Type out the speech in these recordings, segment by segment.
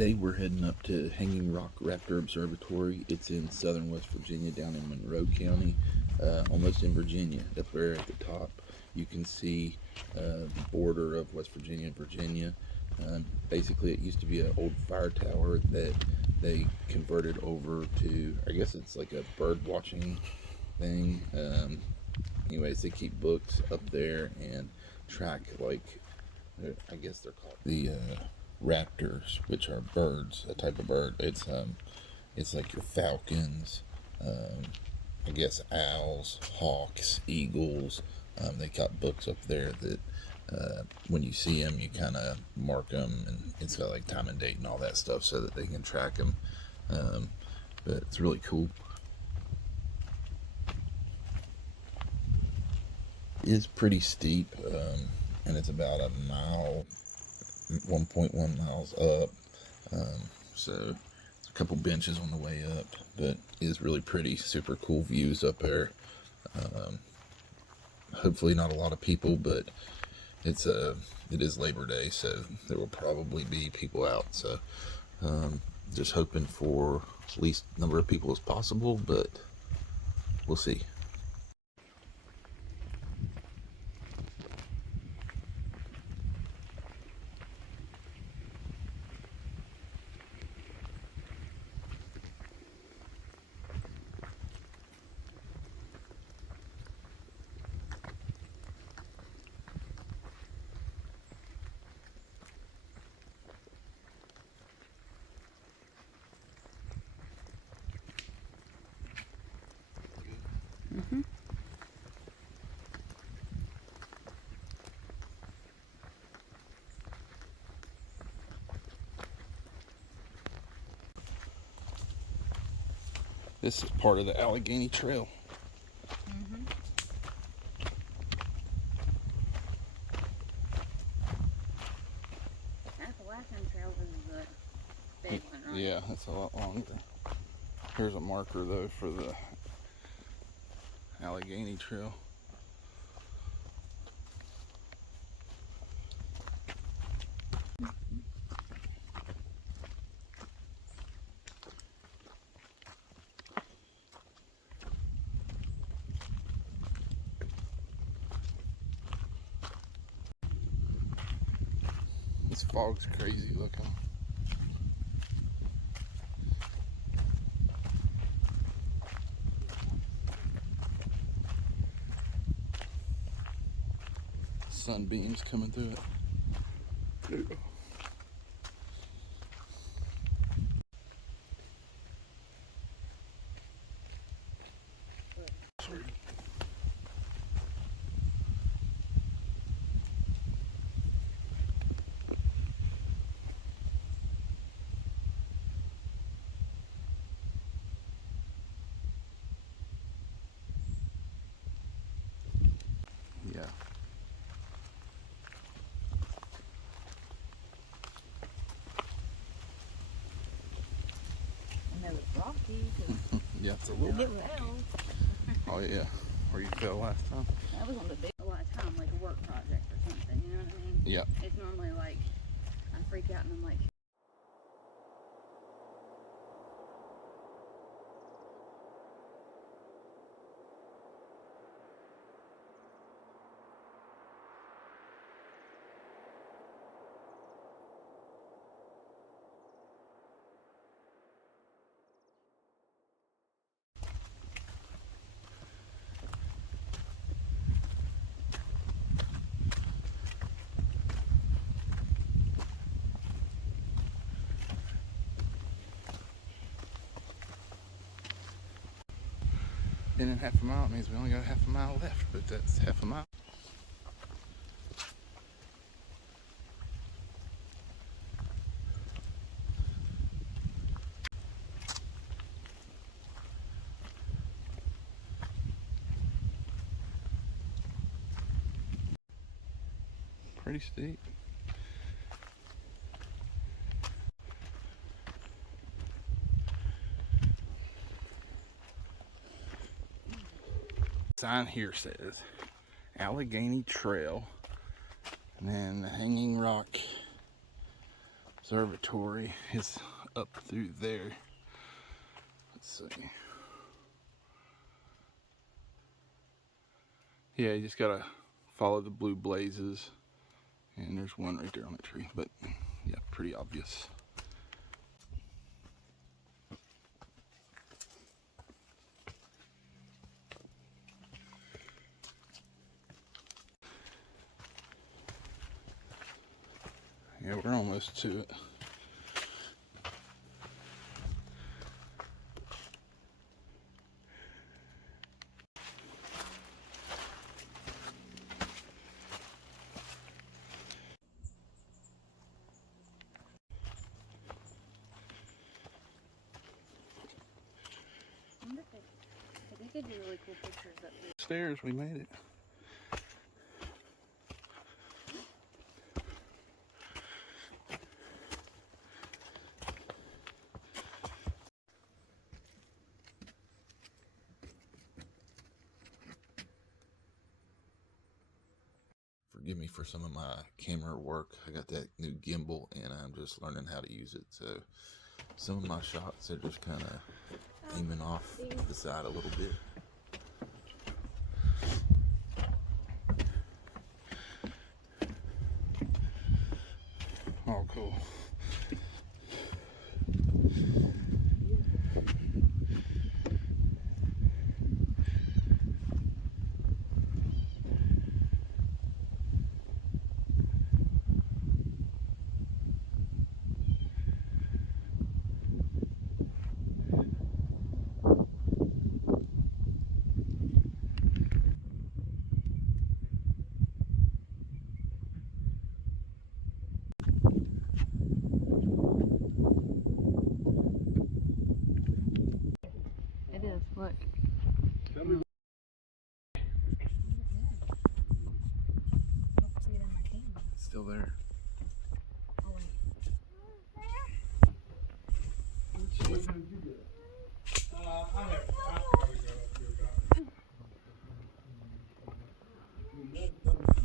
Today we're heading up to Hanging Rock Raptor Observatory. It's in southern West Virginia, down in Monroe County, almost in Virginia. Up there at the top, you can see the border of West Virginia and Virginia. Basically, it used to be an old fire tower that they converted over to, I guess it's like a bird watching thing. Anyways, they keep books up there and track, like, I guess they're called the raptors, which are birds, a type of bird. It's like your falcons, I guess owls, hawks, eagles. They got books up there that when you see them, you kind of mark them, and it's got like time and date and all that stuff so that they can track them. But it's really cool. It is pretty steep, and it's about a mile, 1.1 miles up. So a couple benches on the way up, but it is really pretty, super cool views up there. Hopefully not a lot of people, but it is Labor Day, so there will probably be people out. So just hoping for at least number of people as possible, but we'll see. Mm-hmm. This is part of the Allegheny Trail. Mm-hmm. Appalachian Trail is the big one, right? Yeah, it's a lot longer. Here's a marker though for the Allegheny Trail. This fog's crazy looking. Sunbeams coming through it. Yeah. And it was rocky. Yeah, it's a little bit. Oh yeah, where you fell last time? That was on the big, a lot of time, like a work project or something, you know what I mean? Yeah. It's normally like, I freak out and I'm like, And in half a mile, it means we only got half a mile left, but that's half a mile. Pretty steep. Sign here says Allegheny Trail, and then the Hanging Rock observatory is up through there. Let's see. Yeah, you just gotta follow the blue blazes. And there's one right there on the tree, but yeah, pretty obvious. Yeah, we're almost to it. I think they do really cool pictures up here. Stairs, we made it. Forgive me for some of my camera work. I got that new gimbal and I'm just learning how to use it. So some of my shots are just kind of aiming off to the side a little bit. Oh, cool. It is, look. Still there. Oh, wait.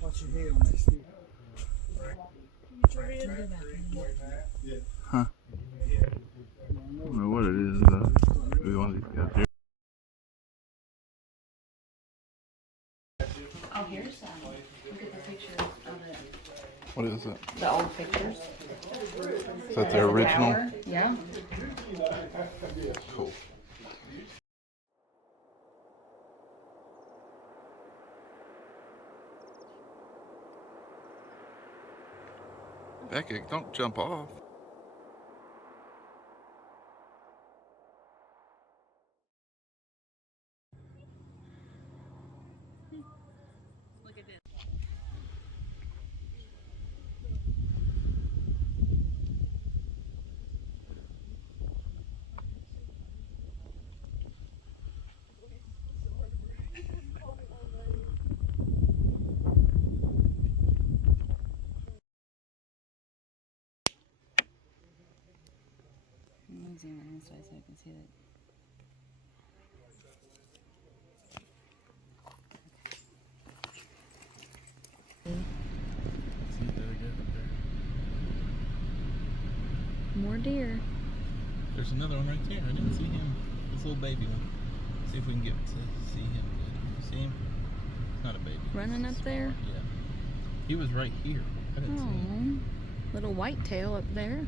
What's your head on that stick? Huh? I don't know what it is, but we want these guys here. Oh, here's some. Look at the pictures of it. What is it? The old pictures. Is that the original? Tower. Yeah. Cool. Becky, don't jump off. Look at this. I'm gonna zoom in this way so I can see that. See, there we go, up there. More deer. There's another one right there. I didn't see him. This little baby one. See if we can get to see him good. You see him? It's not a baby. Running up there? Yeah. He was right here. I didn't see him. Oh, little whitetail up there.